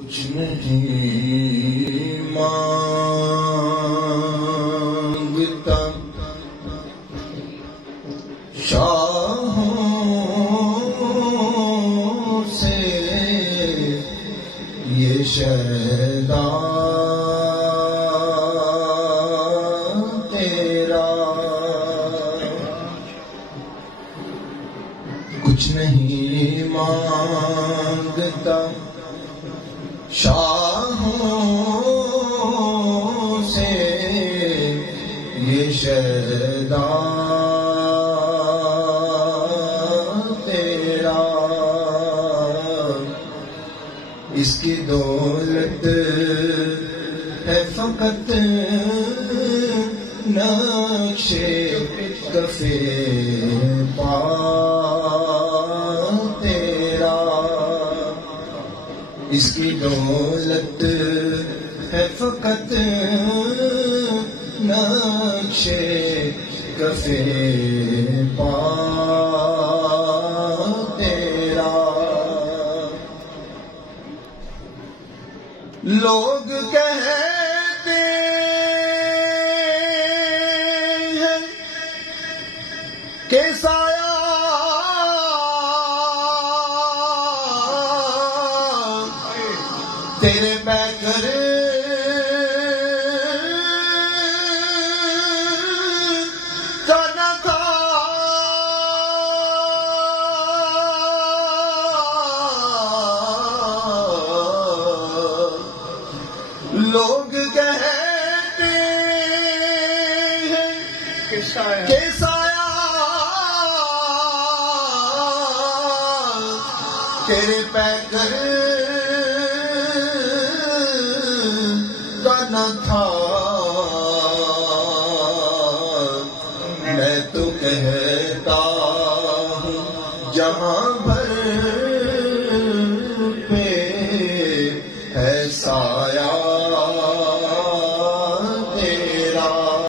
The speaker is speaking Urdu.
کچھ نہیں مانگتا شاہوں سے یہ شہدا تیرا، کچھ نہیں مانگتا شاہوں سے یہ شہدا تیرا، اس کی دولت ہے فقط نقش کف پا تیرا، اس کی دولت ہے فقط نقش کف پا تیرا۔ لوگ کہتے ہیں کہ سایہ تیرے پیکر کا نہ تھا، لوگ کہتے ہیں کہ سایہ تیرے پیکر کا نہ تھا، میں تو کہتا ہوں جہاں بھر